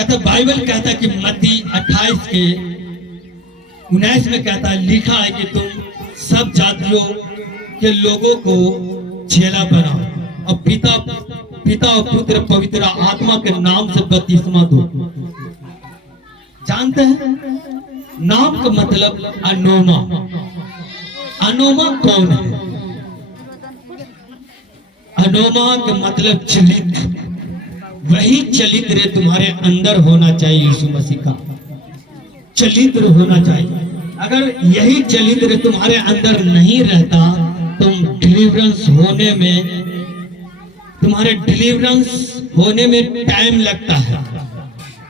कहता बाइबल कहता है कि मत्ती 28 के 19 में कहता है, लिखा है कि तुम सब जातियों के लोगों को चेला बनाओ और पिता और पुत्र पवित्र आत्मा के नाम से बपतिस्मा दो। जानते हैं नाम का मतलब अनोमा। अनोमा कौन है? अनोमा का मतलब चलित। वही चलित्र तुम्हारे अंदर होना चाहिए। यीशु मसीह का चलित्र होना चाहिए। अगर यही चलित्र तुम्हारे अंदर नहीं रहता, तुम डिलीवरेंस होने में, तुम्हारे डिलीवरेंस होने में टाइम लगता है।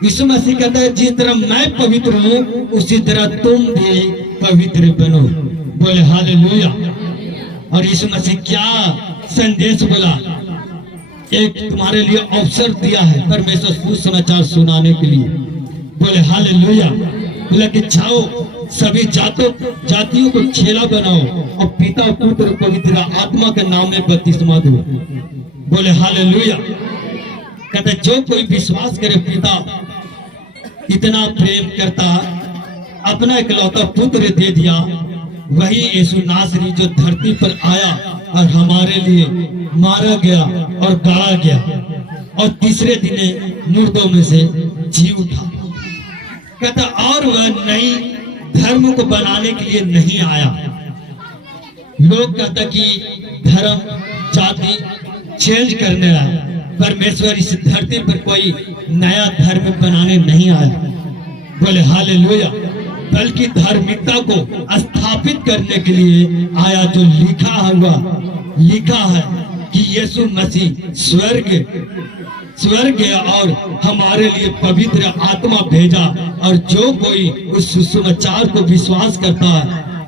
यीशु मसीह कहता है जिस तरह मैं पवित्र हूं उसी तरह तुम भी पवित्र बनो। बोले हालेलुया। और यीशु मसीह क्या संदेश बोला? एक तुम्हारे लिए अवसर दिया है परमेश्वर सुसमाचार सुनाने के लिए। बोले हालेलुया। बोला कि जाओ सभी जातियों को चेला बनाओ और पिता पुत्र पवित्र आत्मा के नाम में बपतिस्मा दो। बोले हालेलुया। कहते जो कोई विश्वास करे पिता इतना प्रेम करता, अपना इकलौता पुत्र दे दिया, वही यीशु नासरी जो धरती पर आया और हमारे लिए मारा गया और गाड़ा गया और तीसरे दिन मुर्दों में से जी उठा। कहता और वह नई धर्म को बनाने के लिए नहीं आया। लोग कहता कि धर्म जाति चेंज करने आया। परमेश्वर इस धरती पर कोई नया धर्म बनाने नहीं आया। बोले हालेलुया। बल्कि धार्मिकता को स्थापित करने के लिए आया। जो लिखा है कि यीशु मसीह स्वर्ग गया और हमारे लिए पवित्र आत्मा भेजा, और जो कोई उस सुसमाचार को विश्वास करता है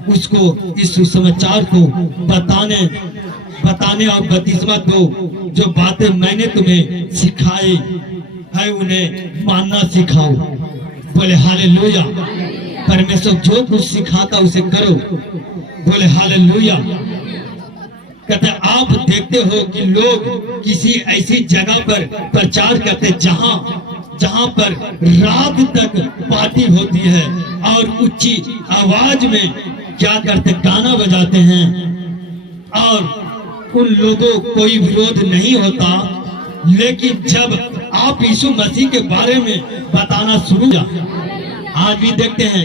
उसको इस सुसमाचार को बताने और बपतिस्मा दो। जो बातें मैंने तुम्हें सिखाई है उन्हें मानना सिखाओ। बोले हालेलुया। परमेश्वर जो कुछ सिखाता उसे करो। बोले हालेलुया। कहते आप देखते हो कि लोग किसी ऐसी जगह पर प्रचार करते जहां पर रात तक पार्टी होती है और ऊंची आवाज में क्या करते, गाना बजाते हैं, और उन लोगों कोई विरोध नहीं होता। लेकिन जब आप यीशु मसीह के बारे में बताना शुरू किया, आज भी देखते हैं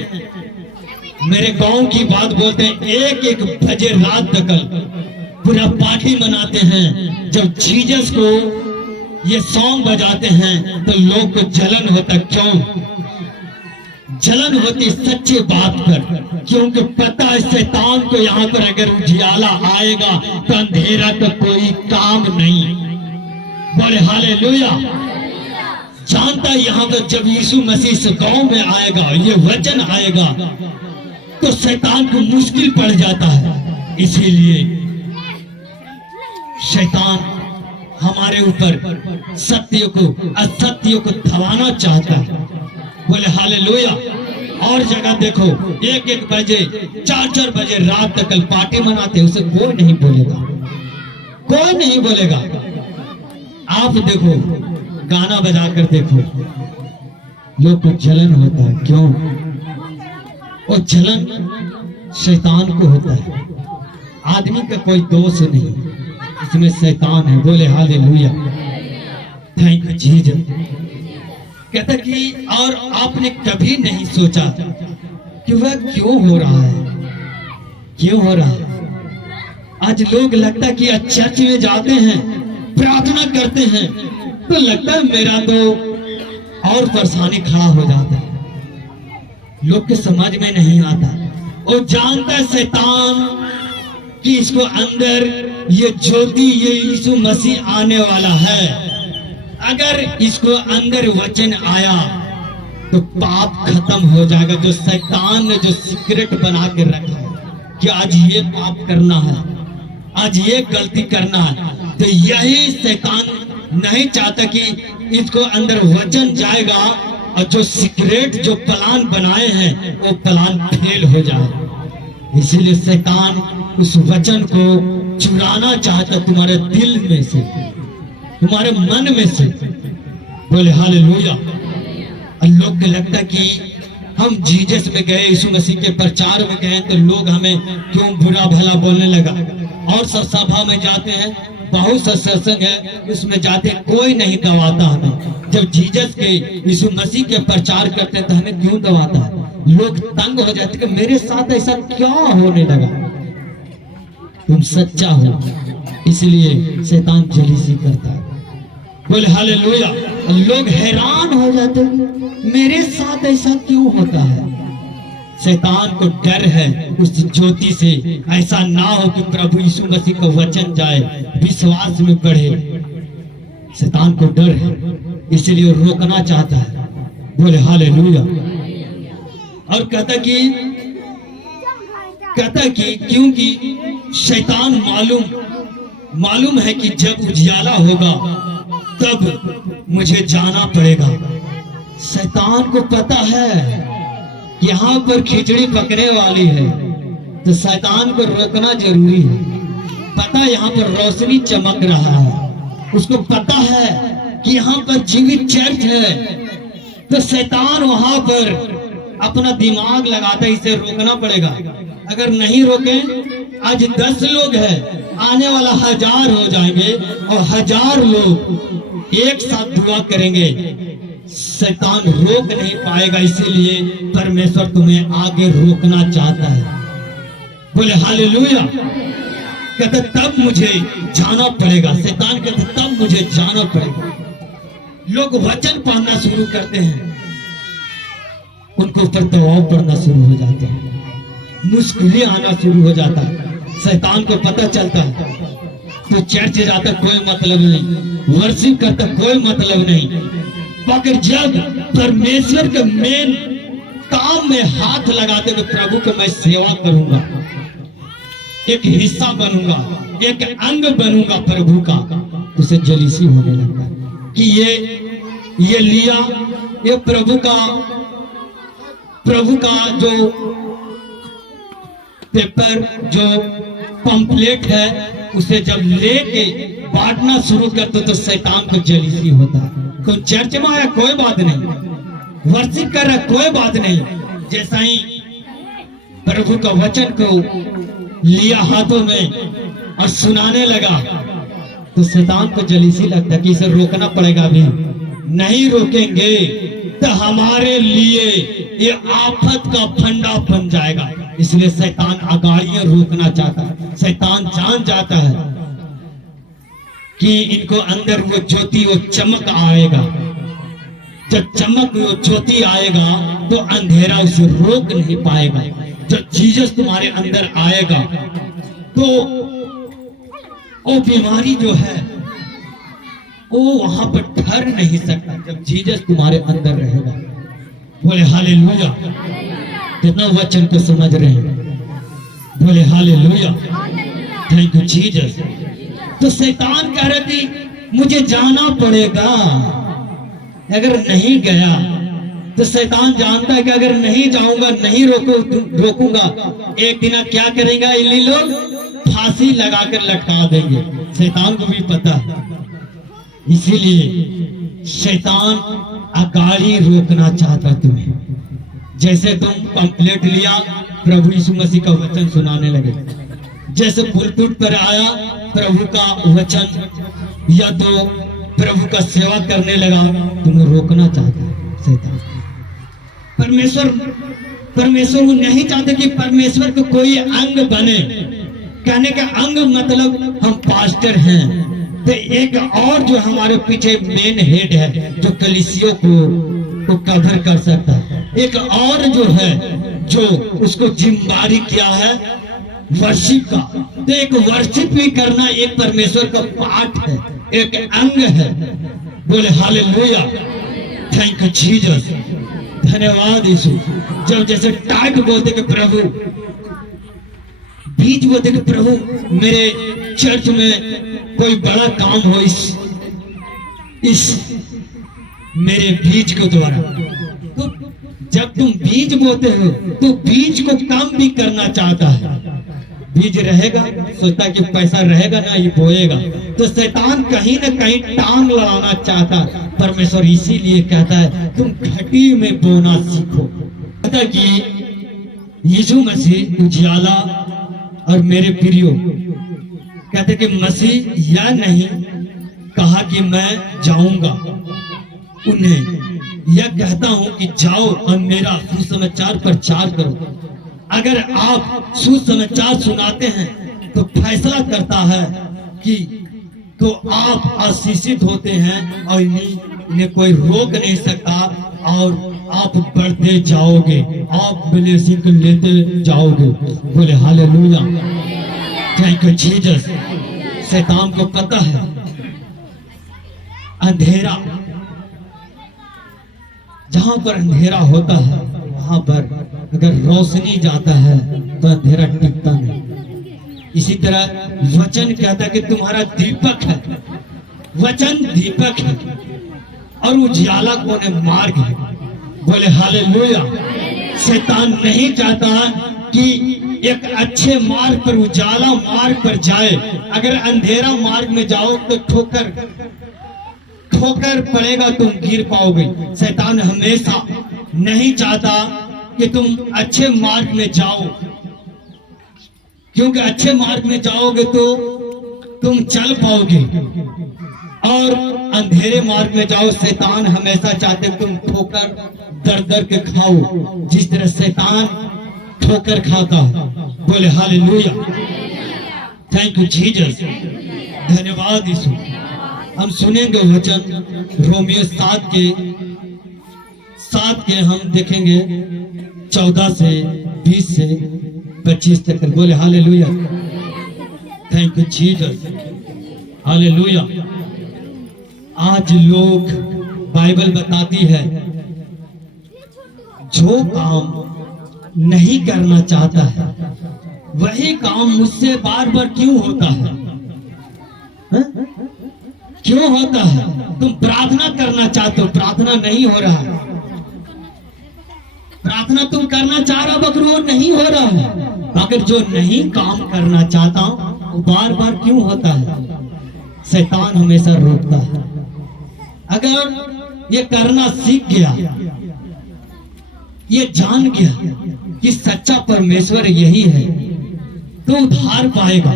मेरे गांव की बात बोलते हैं, एक बजे रात तक पूरा पार्टी मनाते हैं। जब जीसस को ये सॉन्ग बजाते हैं तो लोग को जलन होता। क्यों जलन होती? सच्चे बात पर, क्योंकि पता है शैतान को यहाँ पर अगर उजियाला आएगा तो अंधेरा का कोई काम नहीं। बोले हालेलुया। जानता है यहाँ पर जब यीशु मसीह इस गांव में आएगा, ये वचन आएगा, तो शैतान को मुश्किल पड़ जाता है। इसीलिए शैतान हमारे ऊपर सत्य को असत्य को दबाना चाहता है। बोले हालेलुया। और जगह देखो 1 बजे 4 बजे रात तक पार्टी मनाते, उसे कोई नहीं बोलेगा, कोई नहीं बोलेगा। आप देखो गाना बजा कर देखो, लोग को जलन होता है। क्यों? और जलन शैतान को होता है, आदमी का कोई दोष नहीं, इसमें शैतान है। बोले हालेलुया। Thank you Jesus. कहता कि और आपने कभी नहीं सोचा कि वह क्यों हो रहा है, क्यों हो रहा है। आज लोग लगता कि चर्च में जाते हैं, प्रार्थना करते हैं, तो लगता है मेरा तो और परेशानी खड़ा हो जाता है। लोग के समझ में नहीं आता। और जानता है शैतान कि इसको अंदर ये ज्योति, ये यीशु मसीह आने वाला है। अगर इसको अंदर वचन आया तो पाप खत्म हो जाएगा। जो शैतान ने जो सीक्रेट बना के रखा है कि आज ये पाप करना है, आज ये गलती करना है, तो यही शैतान नहीं चाहता कि इसको अंदर वचन जाएगा और जो सीक्रेट जो प्लान बनाए हैं वो प्लान फेल हो जाए। इसीलिए शैतान उस वचन को चुराना चाहता तुम्हारे दिल में से, तुम्हारे मन में से। बोले हालेलुया। और लोग को लगता कि हम जीसस में गए, यीशु मसीह के प्रचार में गए तो लोग हमें क्यों बुरा भला बोलने लगा। और सब सभा में जाते हैं, बहुत सा सत्संग है उसमें जाते, कोई नहीं दबाता हमें। जब जीसस के यीशु मसीह के प्रचार करते हैं तो हमें क्यों दबाता है। लोग तंग हो जाते कि मेरे साथ ऐसा क्या होने लगा। तुम सच्चा हो, इसलिए शैतान जलीसी करता है। बोले हालेलुया। लोग हैरान हो जाते मेरे साथ ऐसा क्यों होता है। शैतान को डर है उस ज्योति से, ऐसा ना हो कि प्रभु यीशु मसीह का वचन जाए, विश्वास में बढ़े। शैतान को डर है, इसलिए वो रोकना चाहता है। बोले हालेलुया। और कहता कि क्योंकि शैतान मालूम है कि जब उजियाला होगा तब मुझे जाना पड़ेगा। शैतान को पता है यहाँ पर खिचड़ी पकने वाली है, तो शैतान को रोकना जरूरी है। पता यहाँ पर रोशनी चमक रहा है, उसको पता है कि यहाँ पर जीवित चर्च है, तो शैतान वहां पर अपना दिमाग लगाता है, इसे रोकना पड़ेगा। अगर नहीं रोके, आज 10 लोग हैं, आने वाला 1000 हो जाएंगे और 1000 लोग एक साथ दुआ करेंगे, शैतान रोक नहीं पाएगा। इसीलिए परमेश्वर तुम्हें आगे रोकना चाहता है। बोले हालेलुया। कहते तब मुझे जाना पड़ेगा। शैतान कहते तब मुझे जाना पड़ेगा। लोग वचन पढ़ना शुरू करते हैं, उनको ऊपर दबाव पड़ना शुरू हो जाते हैं, मुश्किलें आना शुरू हो जाता है। शैतान को पता चलता है तो चर्च जाता कोई मतलब नहीं, वर्शिप करता कोई मतलब नहीं, मगर जब परमेश्वर के मेन काम में हाथ लगाते हुए प्रभु को मैं सेवा करूंगा, एक हिस्सा बनूंगा, एक अंग बनूंगा प्रभु का, उसे जलीसी होने लगता है कि ये लिया, ये प्रभु का जो पेपर, जो पंपलेट है, उसे जब लेके बांटना शुरू करते तो शैतान को जलीसी होता है। कोई चर्च में आया कोई बात नहीं, वर्शिप कर रहा कोई बात नहीं, जैसा ही प्रभु का वचन को लिया हाथों में और सुनाने लगा तो शैतान को जलीसी लगता कि इसे रोकना पड़ेगा। अभी नहीं रोकेंगे तो हमारे लिए ये आफत का फंडा बन जाएगा। इसलिए शैतान अगाड़ियां रोकना चाहता है। शैतान जान जाता है कि इनको अंदर वो ज्योति, वो चमक आएगा। जब चमक, वो ज्योति आएगा तो अंधेरा उसे रोक नहीं पाएगा। जब जीसस तुम्हारे अंदर आएगा तो वो बीमारी जो है वो वहां पर ठहर नहीं सकता, जब जीसस तुम्हारे अंदर रहेगा। बोले हालेलुया। कितना वचन को समझ रहे हैं। बोले हालेलुया। Thank you Jesus. तो शैतान कह रहे थी मुझे जाना पड़ेगा, अगर नहीं गया तो शैतान जानता है कि अगर नहीं जाऊंगा, नहीं रोकूंगा, एक दिन क्या करेगा, इन लोग फांसी लगाकर लटका देंगे। शैतान को भी पता है, इसीलिए शैतान अगाड़ी रोकना चाहता तुम्हें। जैसे तुम पंपलेट लिया, प्रभु यीशु मसीह का वचन सुनाने लगे, जैसे पुलपिट पर आया प्रभु का वचन, या तो प्रभु का सेवा करने लगा, तुम्हें रोकना चाहता है शैतान। परमेश्वर वो नहीं चाहते कि परमेश्वर को कोई अंग बने। कहने का अंग मतलब हम पास्टर हैं, तो एक और जो हमारे पीछे मेन हेड है जो कलीसियों को कवर कर सकता है, एक और जो है जो उसको जिम्मेदारी किया है वर्शिप का, तो एक वर्शिप भी करना एक परमेश्वर का पार्ट है, एक अंग है। बोले हालेलुया। Thank you Jesus. धन्यवाद यीशु। जब जैसे टाइट बोलते कि प्रभु, बीच बोलते कि प्रभु मेरे चर्च में कोई बड़ा काम हो इस मेरे बीज को द्वारा, तो जब तुम बीज बोते हो तो बीज को काम भी करना चाहता है। बीज रहेगा, सोचता कि पैसा रहेगा ना, ये बोएगा, तो शैतान कहीं ना कहीं टांग लगाना चाहता परमेश्वर इसीलिए कहता है तुम घटी में बोना सीखो। कहता कि यीशु मसीह उजियाला और मेरे प्रियो कहते कि मसीह यह नहीं कहा कि मैं जाऊंगा, उन्हें यह कहता हूं कि जाओ और मेरा सुसमाचार प्रचार करो। अगर आप सुसमाचार सुनाते हैं तो फैसला करता है कि तो आप आशीषित होते हैं और इन्हें कोई रोक नहीं सकता और आप बढ़ते जाओगे, आप ब्लेसिंग लेते जाओगे। बोले हालेलुया, थैंक यू जीसस। शैतान को पता है अंधेरा, जहां पर अंधेरा होता है वहां पर अगर रोशनी जाता है तो अंधेरा टिकता नहीं। इसी तरह वचन कहता है कि तुम्हारा दीपक है, वचन दीपक है और उजियाला कौन है? मार्ग है। बोले हालेलुया। शैतान नहीं चाहता कि एक अच्छे मार्ग पर, उजाला मार्ग पर जाए। अगर अंधेरा मार्ग में जाओ तो ठोकर पड़ेगा, तुम गिर पाओगे। शैतान हमेशा नहीं चाहता कि तुम अच्छे मार्ग में जाओ, क्योंकि अच्छे मार्ग में जाओगे तो तुम चल पाओगे, और अंधेरे मार्ग में जाओ। शैतान हमेशा चाहते तुम ठोकर दर दर के खाओ, जिस तरह शैतान ठोकर खाता। बोले हालेलुया, थैंक यू जीसस, धन्यवाद यीशु। हम सुनेंगे वचन रोमियो 7 के हम देखेंगे 14 से 20 से 25 तक। बोले hallelujah, thank you Jesus, hallelujah. आज लोग, बाइबल बताती है, जो काम नहीं करना चाहता है वही काम मुझसे बार बार क्यों होता है? क्यों होता है? तुम प्रार्थना करना चाहते हो, प्रार्थना नहीं हो रहा है। प्रार्थना तुम करना चाह रहा मगर वो नहीं हो रहा है। अगर जो नहीं काम करना चाहता वो बार बार क्यों होता है? शैतान हमेशा रोकता है। अगर ये करना सीख गया, ये जान गया कि सच्चा परमेश्वर यही है, तो उद्धार पाएगा।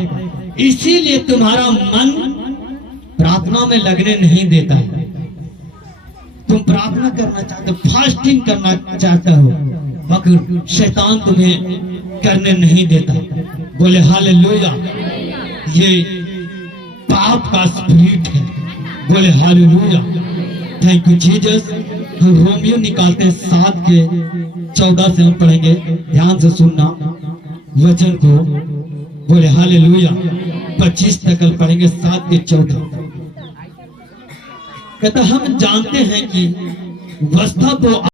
इसीलिए तुम्हारा मन प्रार्थना में लगने नहीं देता है। तुम प्रार्थना करना चाहते हो, फास्टिंग करना चाहते हो, मगर शैतान तुम्हें करने नहीं देता। बोले हालेलुया, ये पाप का स्पिरिट है। बोले हालेलुया, थैंक यू जीसस। हम रोमियो निकालते हैं 7 के 14 से हम पढ़ेंगे, ध्यान से सुनना वचन को। बोले हालेलुया, 25 तक पढ़ेंगे 7 के 14। कहता हम जानते हैं कि वस्तु तो